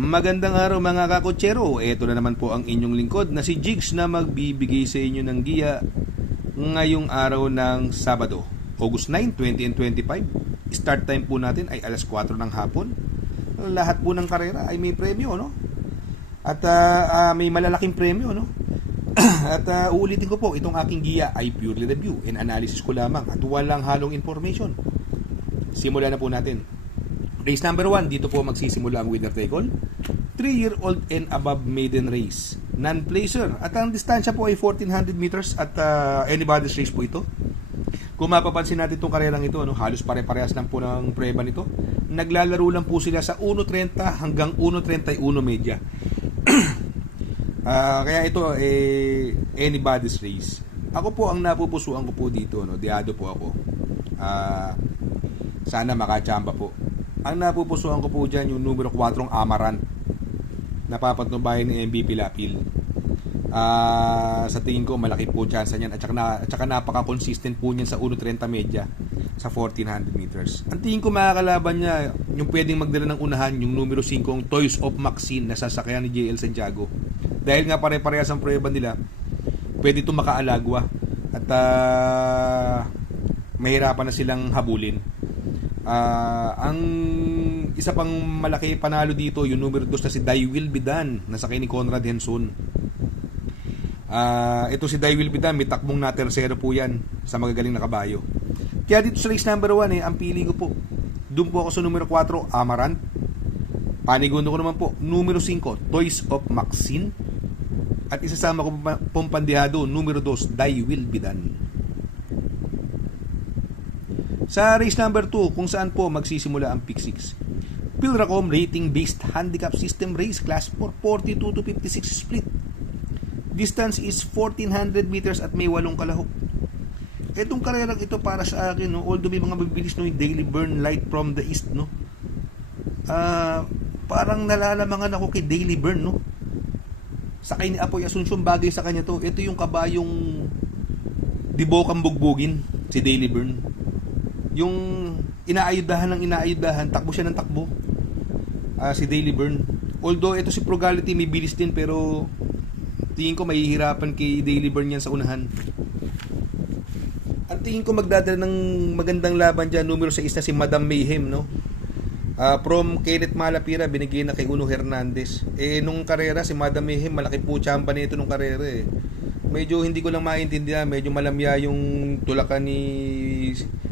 Magandang araw mga kakotsero. Ito na naman po ang inyong lingkod na si Jigs na magbibigay sa inyo ng giya ngayong araw ng Sabado, August 9, 2025. Start time po natin ay alas 4 ng hapon. Lahat po ng karera ay may premyo, no? At may malalaking premyo, no? At uulitin ko po, itong aking giya ay purely review and analysis ko lamang at walang halong information. Simulan na po natin. Race number 1, dito po magsisimula ang winner take all. 3-year-old and above maiden race. Non-placer. At ang distansya po ay 1,400 meters at anybody's race po ito. Kung mapapansin natin itong karerang ito, no, halos pare-parehas lang po ng preba nito. Naglalaro lang po sila sa 1.30 hanggang 1.31 media. Kaya ito anybody's race. Ako po ang napupusuan ko po dito, no, diado po ako. Sana makachamba po. Ang napupusuan ko po dyan yung numero 4 Amarant, napapatnubayan ni MVP Lapil. Sa tingin ko malaki po chance niyan at saka napaka-consistent po niyan sa 1.30 media sa 1,400 meters. Ang tingin ko makakalaban niya yung pwedeng magdala ng unahan, yung numero 5 Toys of Maxine na sasakyan ni JL Santiago. Dahil nga pare-parehas ang prueba nila, pwede itong makaalagwa at mahirapan na silang habulin. Ang isa pang malaki panalo dito, yung numero 2 na si Die Will Be Done, nasakay ni Conrad Henson. Ito si Die Will Be Done, may takbong na tersero po yan sa magagaling na kabayo. Kaya dito sa race number 1, ang pili ko po, doon po ako sa numero 4 Amarant. Panigundo ko naman po numero 5 Toys of Maxine. At isasama ko pong pandihado numero 2 Die Will Be Done. Sa race number 2, kung saan po magsisimula ang pick 6. Pilracom rating based handicap system race class for 42 to 56 split. Distance is 1,400 meters at may 8 kalahok. Etong karerang ito para sa akin, no, although may mga mabilis, no, yung Daily Burn Light from the East, no. Parang nalalamangan ako kay Daily Burn, no. Sakay ni Apoy Asuncion, bagay sa kanya to. Ito yung kabayong di bokang bugbugin, si Daily Burn. Yung inaayudahan, takbo siya ng takbo. Si Daily Burn. Although ito si Frugality may bilis din, pero tingin ko mahihirapan kay Daily Burn yan sa unahan. Ang tingin ko magdadala ng magandang laban dyan, numero 6 na si Madam Mayhem, no? From Kenneth Malapira, binigay na kay Uno Hernandez. Nung karera, si Madam Mayhem, malaki po tsamba nito nung karera Medyo hindi ko lang maintindihan, medyo malamya yung tulakan ni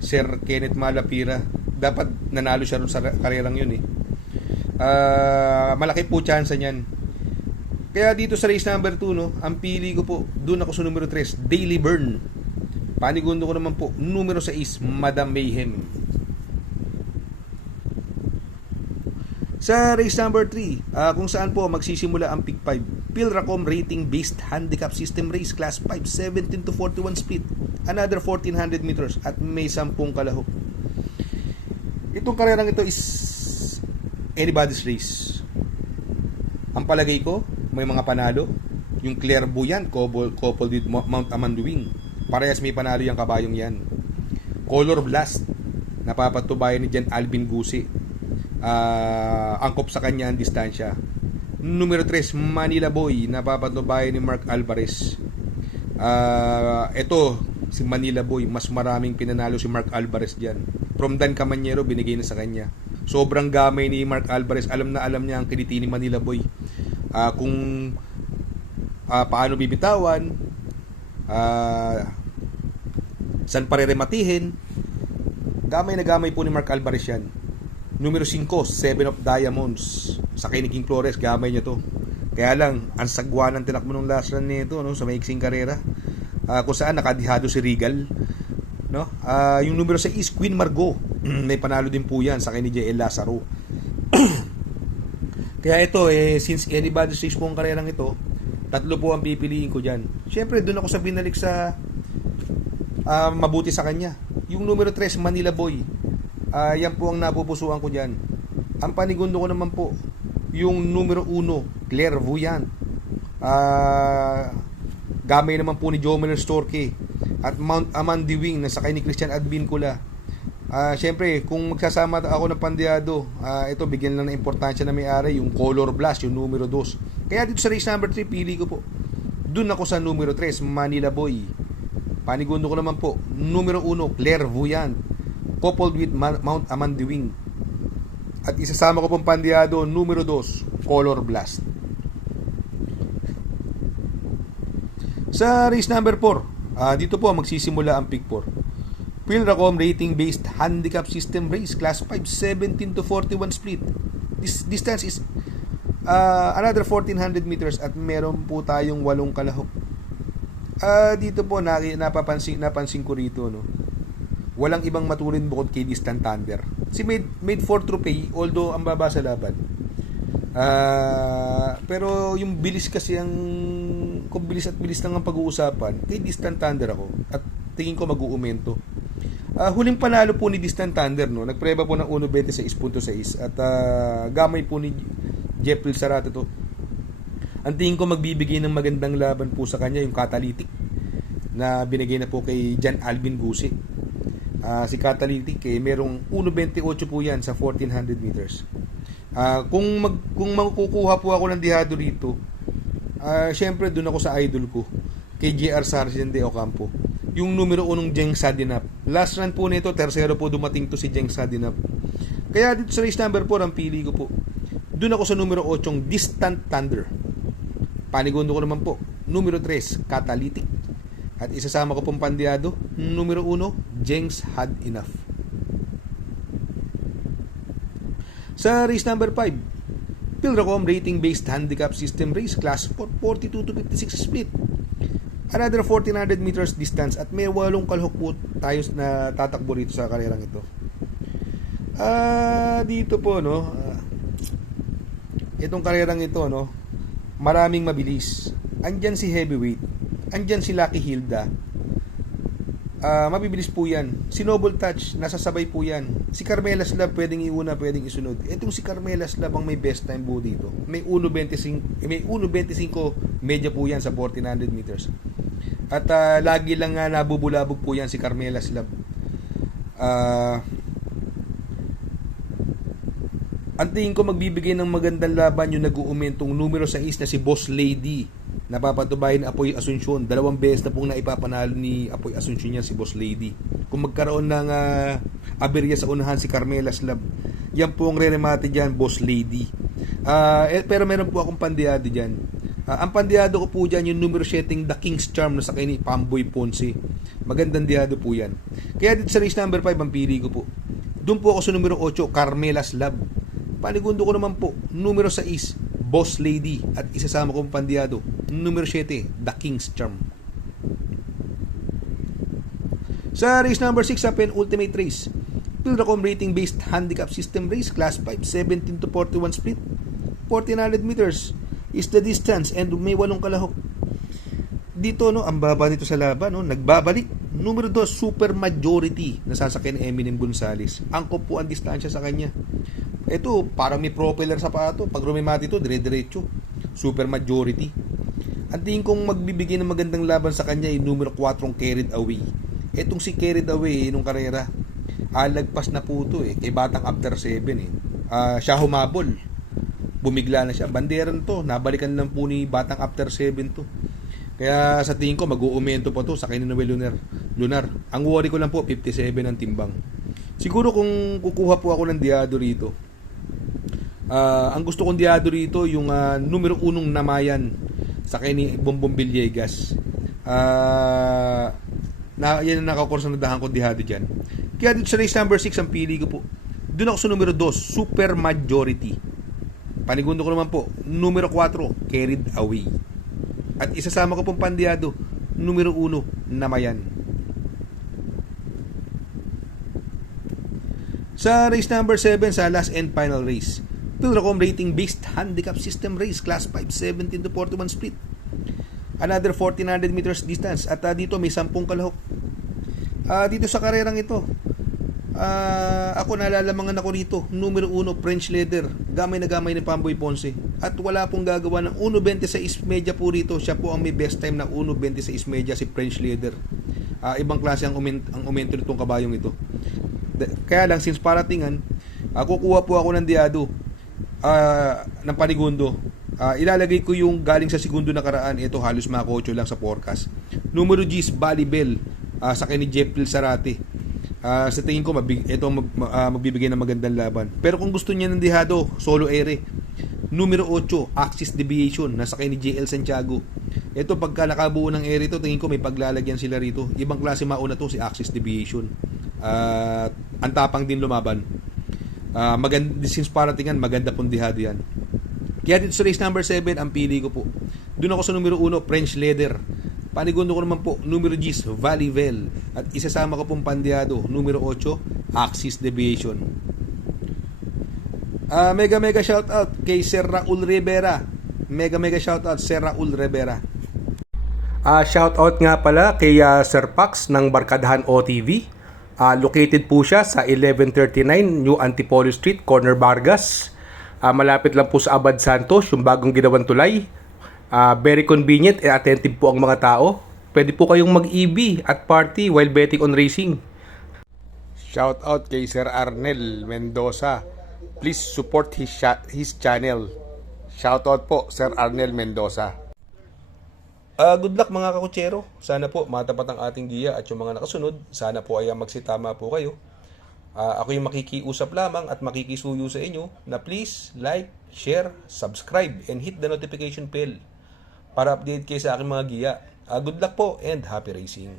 Sir Kenneth Malapira. Dapat nanalo siya rin sa karerang yun malaki po chance niyan. Kaya dito sa race number 2, no, ang pili ko po, doon ako sa numero 3 Daily Burn. Panigundo ko naman po numero 6 Madam Mayhem. Sa race number 3, kung saan po magsisimula ang pick 5. Pilracom rating based handicap system race class 5, 17 to 41 split. Another 1,400 meters at may 10 kalahok. Itong karerang ito is anybody's race. Ang palagay ko, may mga panalo. Yung Clairvoyant coupled with Mount Amanduwing, parehas may panalo yung kabayong yan. Color Blast, napapatubayan ni Jan Alvin Gusi. Angkop sa kanya ang distansya. Numero 3 Manila Boy, napapatubayan ni Mark Alvarez. Ito si Manila Boy, mas maraming pinanalo si Mark Alvarez dyan. From Dan Camanyero, binigay na sa kanya. Sobrang gamay ni Mark Alvarez. Alam na alam niya ang kiliti ni Manila Boy, kung paano bibitawan, saan parerematihin. Gamay na gamay po ni Mark Alvarez yan. Numero 5 7 of Diamonds, sakay ni King Flores, gamay niya to. Kaya lang, ang sagwa ng tinakbo ng last run nito, no, sa maiksing karera, kung saan nakadihado si Regal, no? Yung numero 6 is Queen Margot, may panalo din po yan, sakay ni JL Lazaro. Kaya ito, since anybody's race po ang karerang ito, tatlo po ang pipiliin ko dyan. Siyempre, doon ako sa binalik sa mabuti sa kanya. Yung numero 3 Manila Boy, yan po ang napupusuan ko dyan. Ang panigundo ko naman po, yung numero 1 Clairvoyant, gamay naman po ni Jomel Storke, at Mount Amandiwing na sakay ni Christian Advincula. Siyempre, kung magsasama ako ng pandyado, ito bigyan lang ng importansya na may-ari, yung Color Blast, yung numero 2. Kaya dito sa race number 3, pili ko po. Doon ako sa numero 3, Manila Boy. Panigundo ko naman po, numero 1, Clairvoyant, coupled with Mount Amandiwing. At isasama ko pong pandyado, numero 2, Color Blast. Sa race number 4, dito po magsisimula ang pick 4. Pilracom rating-based handicap system race, class 5, 17 to 41 split. This distance is another 1400 meters at meron po tayong 8 kalahok. Dito po napansin ko rito, no. Walang ibang maturin bukod kay Distant Thunder. Si made for true pay, although ang baba sa laban. Pero yung bilis kasi kung bilis lang ang pag-uusapan, kay Distant Thunder ako at tingin ko mag-uumento. Huling panalo po ni Distant Thunder, no, nagpreba po ng 1.26.6 at gamay po ni Jeffrey Sarata to. Ang tingin ko magbibigay ng magandang laban po sa kanya yung Catalytic na binigay na po kay Jan Alvin Gusi. Si Catalytic merong 1.28 po yan sa 1400 meters. Kung magkukuha po ako ng dihado rito, syempre doon ako sa idol ko, kay JR Sargent de Ocampo, yung numero 1 Jeng Sadinap. Last run po nito, tersero po dumating to si Jeng Sadinap. Kaya dito sa race number 4, ang pili ko po, doon ako sa numero 8 Distant Thunder. Panigundo ko naman po, numero 3 Catalytic. At isasama ko pong pandyado, numero 1 Jeng's Had Enough. Sa race number 5, Pilracom rating-based handicap system race, class 4, 42 to 56 split. Another 1400 meters distance at may 8 kalahok po tayo na tatakbo rito sa karerang ito. Dito po, no, itong karerang ito, no, maraming mabilis. Andyan si Heavyweight, andyan si Lucky Hilda. Mabibilis po yan. Si Noble Touch, nasasabay po yan. Si Carmela Slab, pwedeng iuna, pwedeng isunod. Itong si Carmela Slab ang may best time po dito. May 1.25 medya po yan sa 1400 meters. At lagi lang nga nabubulabog po yan si Carmela Slab. Ang tingin ko magbibigay ng magandang laban yung nag-uumentong numero 6 na si Boss Lady. Napapatubayan ni Apoy Asuncion. 2 beses na pong naipapanalo ni Apoy Asuncion niya si Boss Lady. Kung magkaroon ng aberya sa unahan si Carmela Slab, yan po ang re-remate dyan, Boss Lady. Pero meron po akong pandiado dyan. Ang pandiado ko po dyan yung numero 7 The King's Charm na sakay ni Pamboy Ponce. Magandang diado po yan. Kaya dito sa race number 5 ang pili ko po, doon po ako sa numero 8 Carmela Slab. Panigundo ko naman po, numero 6 Boss Lady. At isasama ko pandiado, numero 7 The King's Charm. Sa race number 6 sa penultimate race, Pilracom rating based handicap system race, class 5, 17 to 41 split, 1400 meters is the distance and may 8 kalahok. Dito, no, ang baba nito sa laban, no, nagbabalik. Numero 2 Super Majority, nasasakyan ni Eminem Gonzalez. Angkop po ang distansya sa kanya. Ito, parang may propeller sa pato. Pag rumimati ito, dire-diretso. Super Majority. Ang tingin kong magbibigay ng magandang laban sa kanya ay numero 4 Carried Away. Etong si Carried Away nung karera, lagpas na po ito kay Batang After 7 siya humabol. Bumigla na siya. Banderan to, nabalikan lang po ni Batang After 7 to. Kaya sa tingin ko mag-uumento pa to sa kay Noel Lunar. Ang worry ko lang po 57 ang timbang. Siguro kung kukuha po ako ng diado rito, ang gusto kong diado rito yung numero 1 Namayan sa kay ni Bombom Villegas. Yan ang nakakursanadahan ko diado dyan. Kaya dito sa race number 6 ang pili ko po, doon ako sa numero 2 Super Majority. Panigundo ko naman po, numero 4 Carried Away. At isasama ko pong pandiado, numero 1 Namayan. Sa race number 7 sa last and final race, Pilracom rating based handicap system race, class 5, 17 to 41 split, another 1400 meters distance. At dito may 10 kalahok. Dito sa karerang ito, ako nalalamangan ako rito, numero 1 French Leather, gamay na gamay ni Pamboy Ponce. At wala pong gagawa ng 1.26 media po rito. Siya po ang may best time na 1.26 media, si French Leather. Ibang klase ang umento nitong kabayong ito. Kaya lang, since paratingan, kukuha po ako ng Diado, ng panigundo. Ilalagay ko yung galing sa segundo na karaan. Ito halos mga 8 lang sa forecast. Numero G's, Balibel, sa ni Jeppil Sarate. Sa tingin ko ito magbibigay ng magandang laban. Pero kung gusto niya ng Dihado, solo ere. Numero 8, Axis Deviation, nasa kay ni JL Santiago. Ito pagka nakabuo ng ere ito, tingin ko may paglalagyan sila rito. Ibang klase mauna to si Axis Deviation. Ang tapang din lumaban. Maganda, since paratingan, maganda pong Dihado yan. Kaya dito sa race number 7, ang pili ko po. Doon ako sa numero 1, French Leather. Panigundo ko naman po, numero G's, Valivel. At isasama ko pong pandiado, numero 8, Axis Deviation. Mega shoutout kay Sir Raul Rivera. Mega shoutout Sir Raul Rivera. Shoutout nga pala kay Sir Pax ng Barkadahan OTV. Located po siya sa 1139 New Antipolo Street, Corner Vargas. Malapit lang po sa Abad Santos, yung bagong ginawang tulay. Very convenient and attentive po ang mga tao. Pwede po kayong mag-EB at party while betting on racing. Shoutout kay Sir Arnel Mendoza. Please support his channel. Shoutout po Sir Arnel Mendoza. Good luck mga kakutsero. Sana po matapat ang ating giya at yung mga nakasunod. Sana po ay magsitama po kayo. Ako yung makikiusap lamang at makikisuyo sa inyo na please like, share, subscribe, and hit the notification bell para update kayo sa aking mga giya. Good luck po and happy racing.